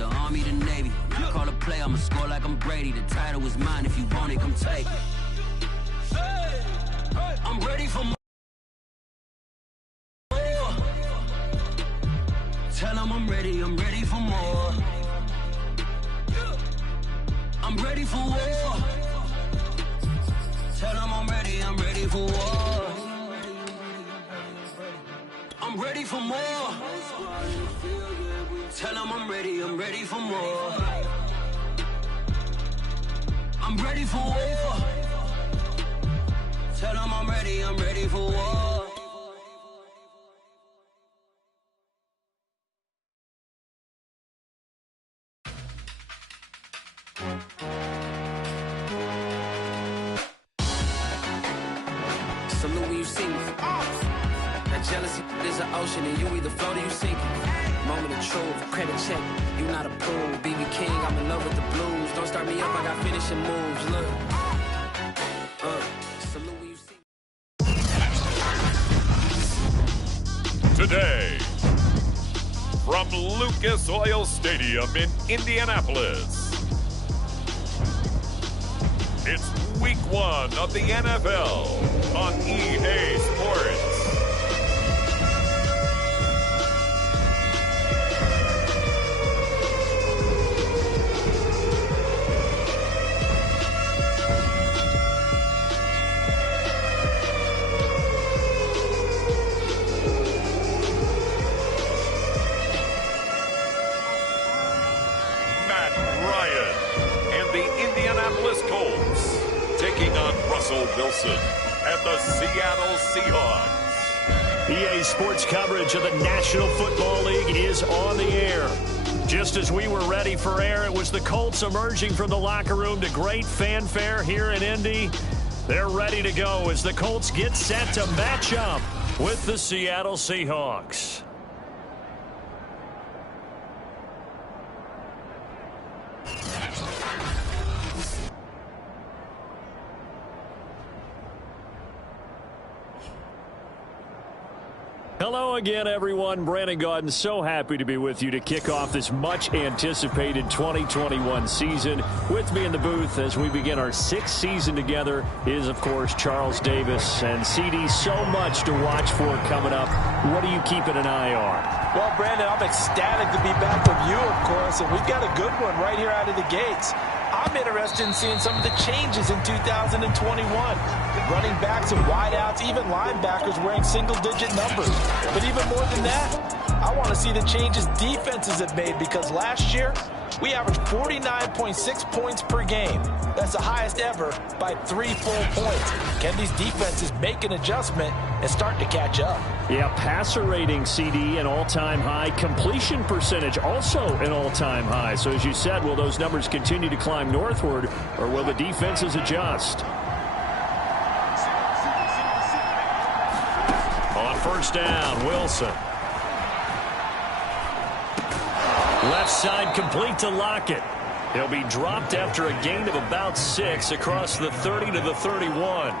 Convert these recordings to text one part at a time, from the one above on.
the Army, the Navy. When I call a play, I'ma score like I'm Brady. The title is mine. If you want it, come take it. I'm ready for more. Tell them I'm ready for more. I'm ready for war. Tell them I'm ready for war. I'm ready for more. Tell them I'm ready for more. I'm ready for war. Tell them I'm ready for war. Salute when you see me. That jealousy is an ocean and you either float or you sink it. Moment of truth, credit check, you not approved. BB King, I'm in love with the blues. Don't start me up, I got finishing moves. Look. Salute when you see me. Today, from Lucas Oil Stadium in Indianapolis, it's Week 1 of the NFL on EA Sports. Matt Ryan and the Indianapolis Colts taking on Russell Wilson and the Seattle Seahawks. EA Sports coverage of the National Football League is on the air. Just as we were ready for air, it was the Colts emerging from the locker room to great fanfare here in Indy. They're ready to go as the Colts get set to match up with the Seattle Seahawks. Hello again, everyone. Brandon Gaudin, so happy to be with you to kick off this much-anticipated 2021 season. With me in the booth as we begin our sixth season together is, of course, Charles Davis. And, CD, so much to watch for coming up. What are you keeping an eye on? Well, Brandon, I'm ecstatic to be back with you, of course, and we've got a good one right here out of the gates. I'm interested in seeing some of the changes in 2021. Running backs and wideouts, even linebackers wearing single-digit numbers. But even more than that, I want to see the changes defenses have made because last year, we averaged 49.6 points per game. That's the highest ever by 3 full points. Can these defenses make an adjustment and start to catch up? Yeah, passer rating, CD, an all-time high. Completion percentage, also an all-time high. So as you said, will those numbers continue to climb northward, or will the defenses adjust? On first down, Wilson. Left side complete to Lockett. He'll be dropped after a gain of about 6 across the 30 to the 31.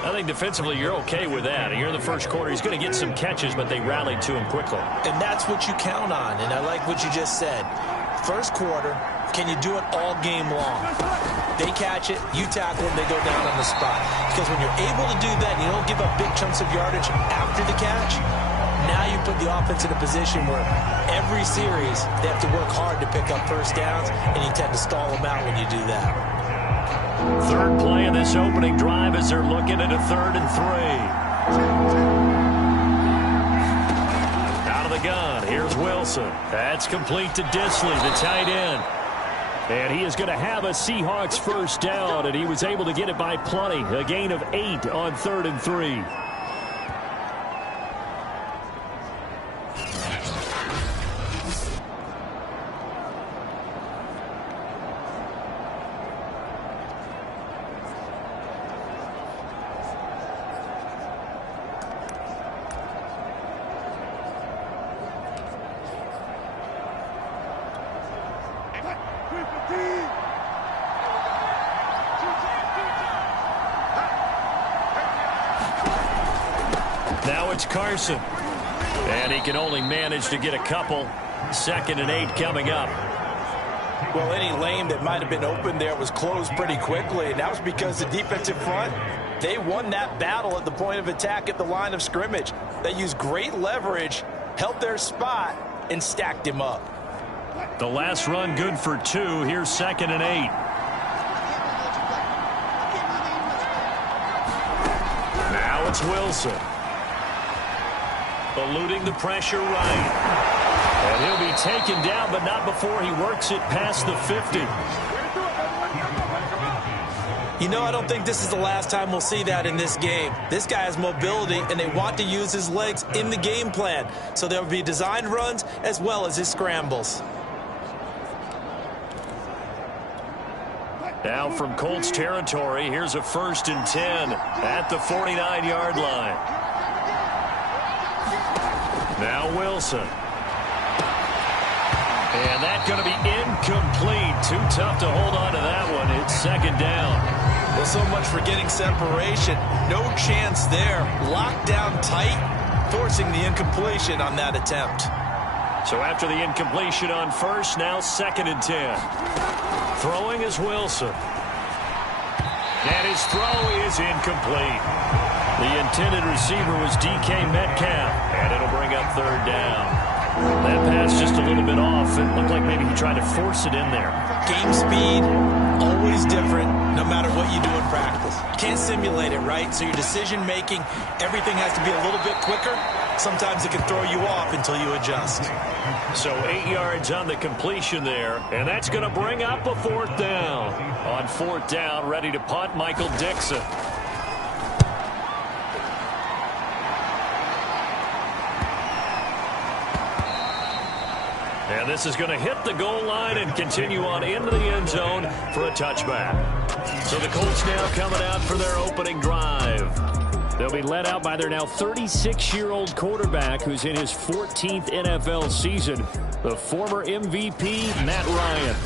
I think defensively you're okay with that. Here in the first quarter, he's going to get some catches, but they rallied to him quickly. And that's what you count on, and I like what you just said. First quarter, can you do it all game long? They catch it, you tackle them, they go down on the spot. Because when you're able to do that, and you don't give up big chunks of yardage after the catch, now you put the offense in a position where every series they have to work hard to pick up first downs, and you tend to stall them out when you do that. Third play of this opening drive as they're looking at a 3rd and 3. Out of the gun, here's Wilson. That's complete to Disley, the tight end. And he is going to have a Seahawks first down, and he was able to get it by plenty. A gain of 8 on 3rd and 3. Now it's Carson. And he can only manage to get a couple. 2nd and 8 coming up. Well, any lane that might have been open there was closed pretty quickly, and that was because the defensive front, they won that battle at the point of attack at the line of scrimmage. They used great leverage, held their spot, and stacked him up. The last run good for 2. Here's 2nd and 8. Now it's Wilson. Eluding the pressure right. And he'll be taken down, but not before he works it past the 50. You know, I don't think this is the last time we'll see that in this game. This guy has mobility, and they want to use his legs in the game plan. So there will be designed runs as well as his scrambles. Now from Colts territory, here's a 1st and 10 at the 49-yard line. Now Wilson. And that's going to be incomplete. Too tough to hold on to that one. It's 2nd down. Well, so much for getting separation. No chance there. Locked down tight, forcing the incompletion on that attempt. So after the incompletion on 1st, now 2nd and 10. Throwing is Wilson. And his throw is incomplete. The intended receiver was DK Metcalf. And it'll bring up 3rd down. That pass just a little bit off. It looked like maybe he tried to force it in there. Game speed, always different, no matter what you do in practice. Can't simulate it, right? So your decision-making, everything has to be a little bit quicker. Sometimes it can throw you off until you adjust. So 8 yards on the completion there, and that's going to bring up a 4th down. On 4th down, ready to punt, Michael Dixon. And this is going to hit the goal line and continue on into the end zone for a touchback. So the Colts now coming out for their opening drive. They'll be led out by their now 36-year-old quarterback who's in his 14th NFL season, the former MVP, Matt Ryan.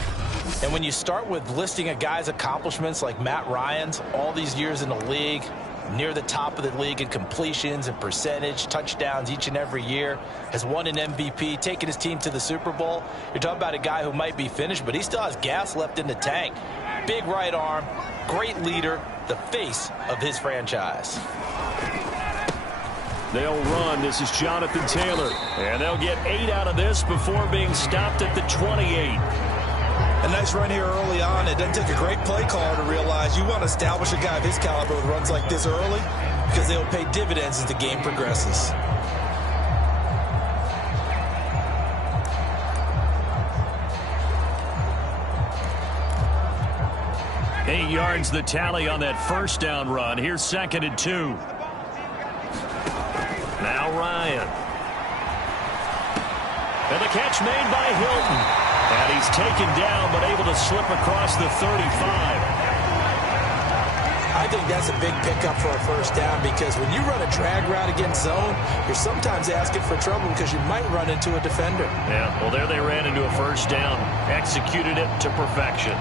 And when you start with listing a guy's accomplishments like Matt Ryan's, all these years in the league, near the top of the league in completions and percentage, touchdowns each and every year, has won an MVP, taken his team to the Super Bowl. You're talking about a guy who might be finished, but he still has gas left in the tank. Big right arm, great leader, the face of his franchise. They'll run. This is Jonathan Taylor. And they'll get 8 out of this before being stopped at the 28. A nice run here early on. It doesn't take a great play caller to realize you want to establish a guy of his caliber with runs like this early because they'll pay dividends as the game progresses. Eight yards the tally on that 1st down run. Here's 2nd and 2. Now Ryan. And the catch made by Hilton. And he's taken down, but able to slip across the 35. I think that's a big pickup for a 1st down because when you run a drag route against zone, you're sometimes asking for trouble because you might run into a defender. Yeah, well, there they ran into a 1st down. Executed it to perfection.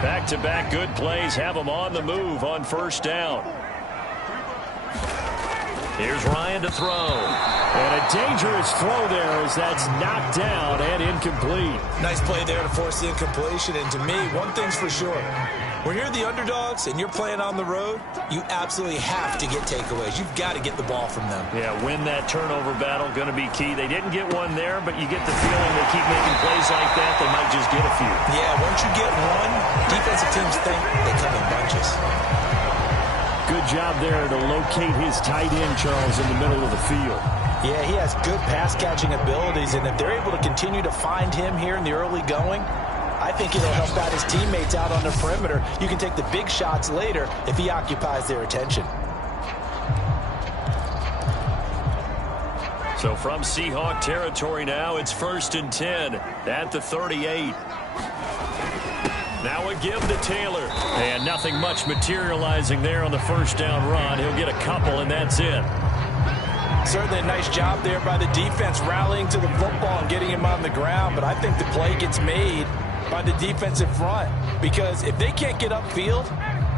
Back-to-back good plays have them on the move on 1st down. Here's Ryan to throw. And a dangerous throw there as that's knocked down and incomplete. Nice play there to force the incompletion. And to me, one thing's for sure. When you're the underdogs and you're playing on the road, you absolutely have to get takeaways. You've got to get the ball from them. Yeah, win that turnover battle, going to be key. They didn't get one there, but you get the feeling they keep making plays like that, they might just get a few. Yeah, once you get one, defensive teams think they come in bunches. Good job there to locate his tight end, Charles, in the middle of the field. Yeah, he has good pass-catching abilities, and if they're able to continue to find him here in the early going, I think it'll help out his teammates out on the perimeter. You can take the big shots later if he occupies their attention. So from Seahawk territory now, it's 1st and 10 at the 38. Now a give to Taylor. And nothing much materializing there on the 1st down run. He'll get a couple, and that's it. Certainly a nice job there by the defense rallying to the football and getting him on the ground. But I think the play gets made by the defensive front. Because if they can't get upfield,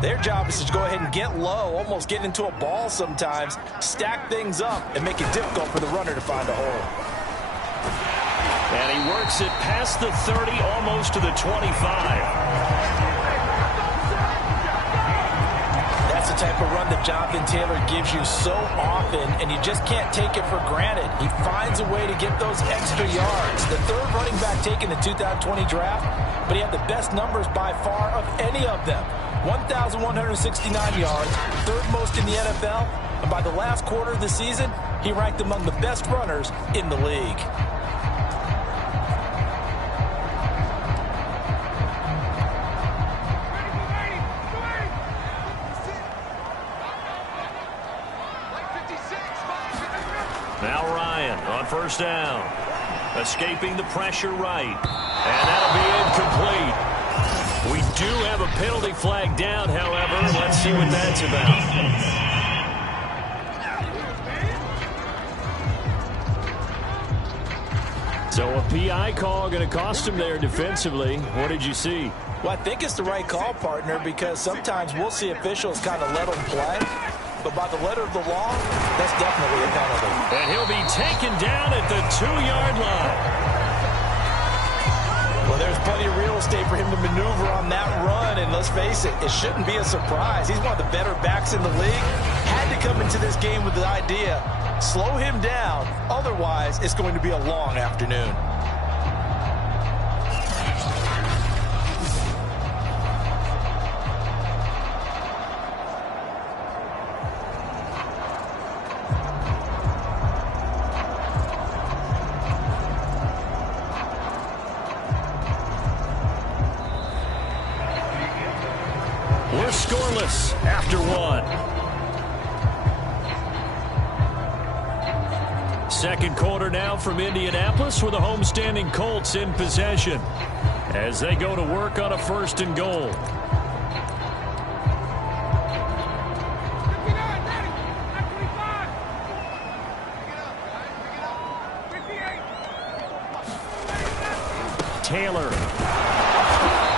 Their job is to go ahead and get low, almost get into a ball sometimes, stack things up, and make it difficult for the runner to find a hole. And he works it past the 30, almost to the 25. That's the type of run that Jonathan Taylor gives you so often, and you just can't take it for granted. He finds a way to get those extra yards. The third running back taken in the 2020 draft, but he had the best numbers by far of any of them. 1,169 yards, third most in the NFL, and by the last quarter of the season, he ranked among the best runners in the league. Now Ryan on first down. Escaping the pressure right. And that'll be incomplete. We do have a penalty flag down, however. Let's see what that's about. So a PI call going to cost him there defensively. What did you see? Well, I think it's the right call, partner, because sometimes we'll see officials kind of let them play. But by the letter of the law, that's definitely a penalty. And he'll be taken down at the 2-yard line. Well, there's plenty of real estate for him to maneuver on that run, and let's face it, it shouldn't be a surprise. He's one of the better backs in the league. Had to come into this game with the idea, slow him down, otherwise it's going to be a long afternoon. We're scoreless after one. Second quarter now from Indianapolis with the homestanding Colts in possession as they go to work on a 1st and goal. Taylor.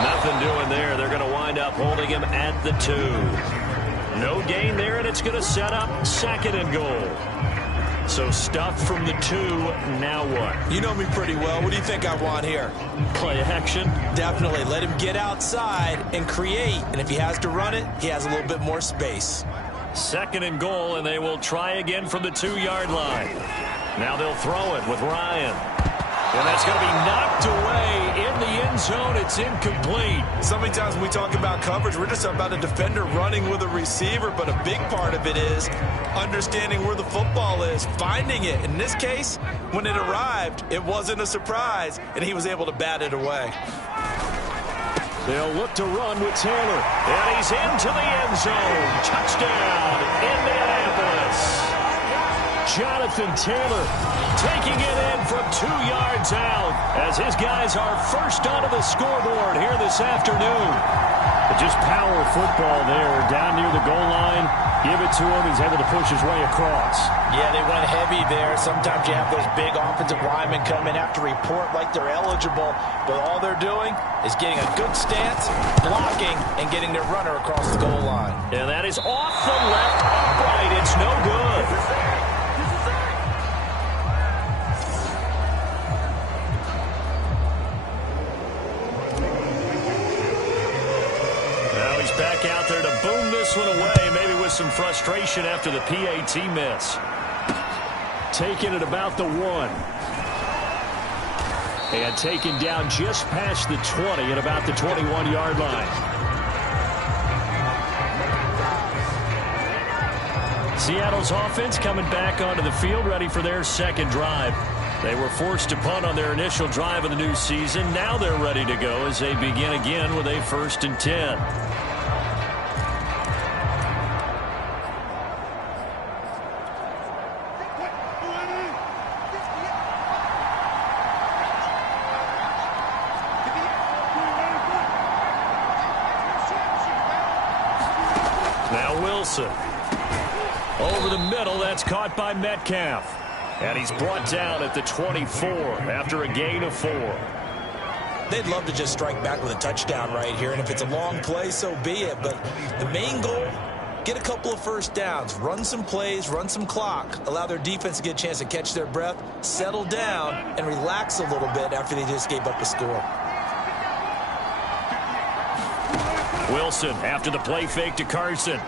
Nothing doing there. They're going to wind up holding him at the 2. No gain there, and it's going to set up 2nd and goal. So stuffed from the 2. Now what? You know me pretty well. What do you think I want here? Play action? Definitely. Let him get outside and create. And if he has to run it, he has a little bit more space. 2nd and goal, and they will try again from the 2-yard line. Now they'll throw it with Ryan. And that's going to be knocked away in the end zone. It's incomplete. So many times when we talk about coverage, we're just about a defender running with a receiver, but a big part of it is understanding where the football is, finding it. In this case, when it arrived, it wasn't a surprise, and he was able to bat it away. They'll look to run with Taylor. And he's into the end zone. Touchdown, Indianapolis. Jonathan Taylor taking it in from 2 yards out as his guys are first onto the scoreboard here this afternoon. But just power football there down near the goal line. Give it to him. He's able to push his way across. Yeah, they went heavy there. Sometimes you have those big offensive linemen come in after report like they're eligible, but all they're doing is getting a good stance, blocking, and getting their runner across the goal line. And that is off the left upright. It's no good. Back out there to boom this one away, maybe with some frustration after the PAT miss. Taking it about the 1. And taken down just past the 20 at about the 21-yard line. Seattle's offense coming back onto the field, ready for their 2nd drive. They were forced to punt on their initial drive of the new season. Now they're ready to go as they begin again with a 1st and 10. Now Wilson. Over the middle, that's caught by Metcalf. And he's brought down at the 24 after a gain of 4. they'd love to just strike back with a touchdown right here, and if it's a long play, so be it. But the main goal, get a couple of first downs, run some plays, run some clock, allow their defense to get a chance to catch their breath, settle down, and relax a little bit after they just gave up a score. Wilson after the play fake to Carson.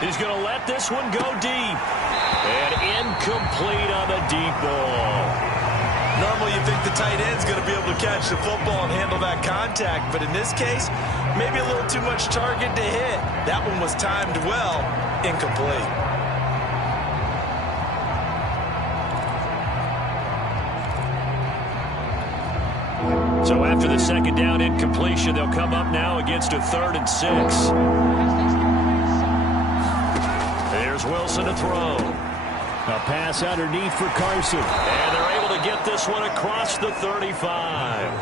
He's going to let this one go deep. And incomplete on the deep ball. Normally you think the tight end's going to be able to catch the football and handle that contact, but in this case, maybe a little too much target to hit. That one was timed well, incomplete. So after the second down incompletion, they'll come up now against a 3rd and 6. There's Wilson to throw. A pass underneath for Carson. And they're able to get this one across the 35.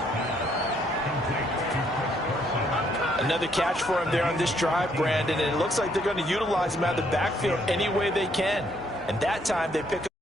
Another catch for him there on this drive, Brandon, and it looks like they're going to utilize him out of the backfield any way they can. And that time they pick up